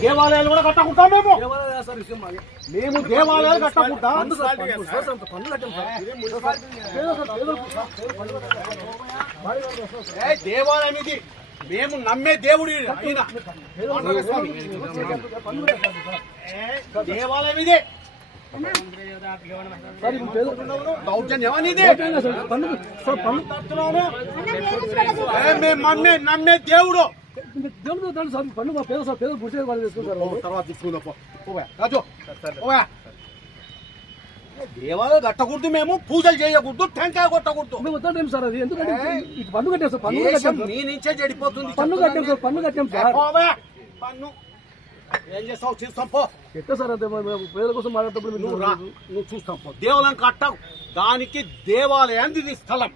దేవాలయాలు కూడా కట్టకుంటాం మేము దేవాలయాలు కట్టకుంటాం దేవాలయం ఇది మేము నమ్మే దేవుడు దేవాలయం ఇదే నమ్మే దేవుడు పన్ను మా పేద సార్ పేద గుర్తు వాళ్ళు తీసుకుంటారు తర్వాత తీసుకుందా దేవాలయం కట్టకూడదు మేము పూజలు చేయకూడదు టెంకాయ కొట్టకూడదు మేము వద్దాం సార్ అది ఎందుకంటే పన్ను కట్టాం సార్ పన్ను మీ నుంచే చెడిపోతుంది పన్ను కట్టాం సార్ పన్ను కట్టాం సార్ పన్ను ఏం చేస్తావు చూస్తాం పో ఎట్లా సార్ అంటే పేదల కోసం మాట్లాడేటప్పుడు నువ్వు చూస్తాం పో దేవాలయం కట్టవు దానికి దేవాలయానికి ఇది స్థలం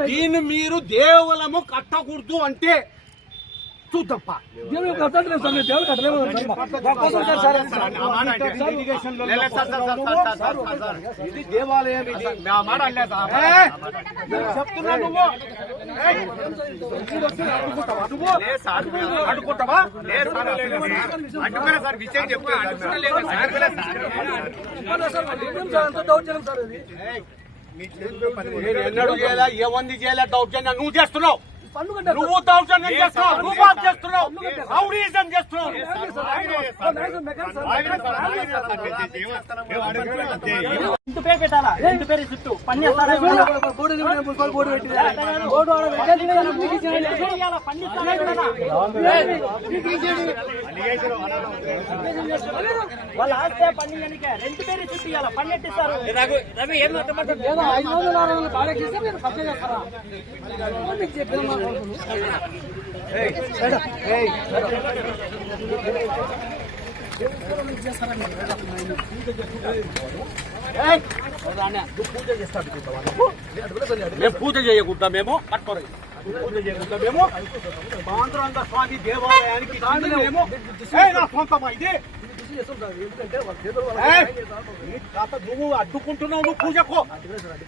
దీన్ని మీరు దేవాలయము కట్టకూడదు అంటే చూద్దాంప దేవుడు కట్టలేదు సార్ మేము దేవుడు కట్టలేము ఇది దేవాలయం ఇది చెప్తున్నా నువ్వు అడుకుంటావా విషయం నేను ఎన్నడూ చేయలే ఏమంది చేయలే దౌర్జన్యం నువ్వు చేస్తున్నావు నువ్వు దౌర్జన్యం చేస్తున్నావు నువ్వు చేస్తున్నావు రౌడీజం చేస్తున్నావు ఇంటి పేరు పెట్టాలా ఇంటి పేరు చుట్టూ పని వాళ్ళ ఆస్తే పని రెండు పేరు చుట్టూ ఇవ్వాలి పని ఎట్టిస్తారు రవి ఏం మేము పూజ చేయకుండా మేము కట్టుకోరు పూజ చేయకుండా మేము పాండురంగ స్వామి దేవాలయానికి నా సొంతమా ఇది నువ్వు అడ్డుకుంటున్నావు నువ్వు పూజకు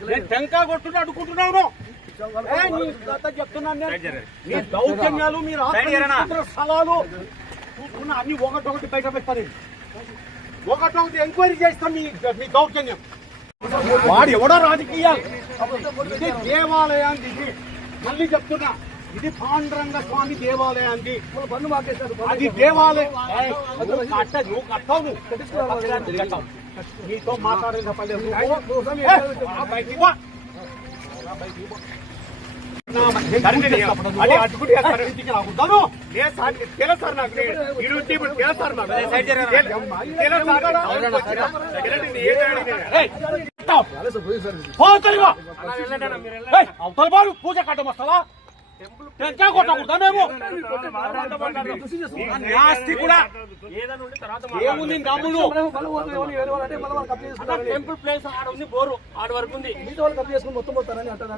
నేను టెంకాయ కొట్టున్నా అడ్డుకుంటున్నావు చెప్తున్నాను నేను మీ దౌర్జన్యాలు మీరు స్థలాలు చూసుకున్న అన్ని ఒకటొకటి బయట పెట్టారు ఒకటొకటి ఎంక్వైరీ చేస్తాం మీ దౌర్జన్యం వాడు ఎవడో రాజకీయాలు ఇది దేవాలయానికి ఇది మళ్ళీ చెప్తున్నా ఇది పాండురంగ స్వామి దేవాలయానికి అది దేవాలయం నువ్వు కట్టావు నీతో మాట్లాడిన పూజ కట్టం వస్తావా టెంకాయ కొట్టకూడదా మేము కూడా ఏముంది తమ్ముడు టెంపుల్ ప్లేస్ ఆడ ఉంది బోరు ఆడ వరకు ఉంది మిగతా వాళ్ళు కప్ చేసుకుని మొత్తం పోతారని అంటారు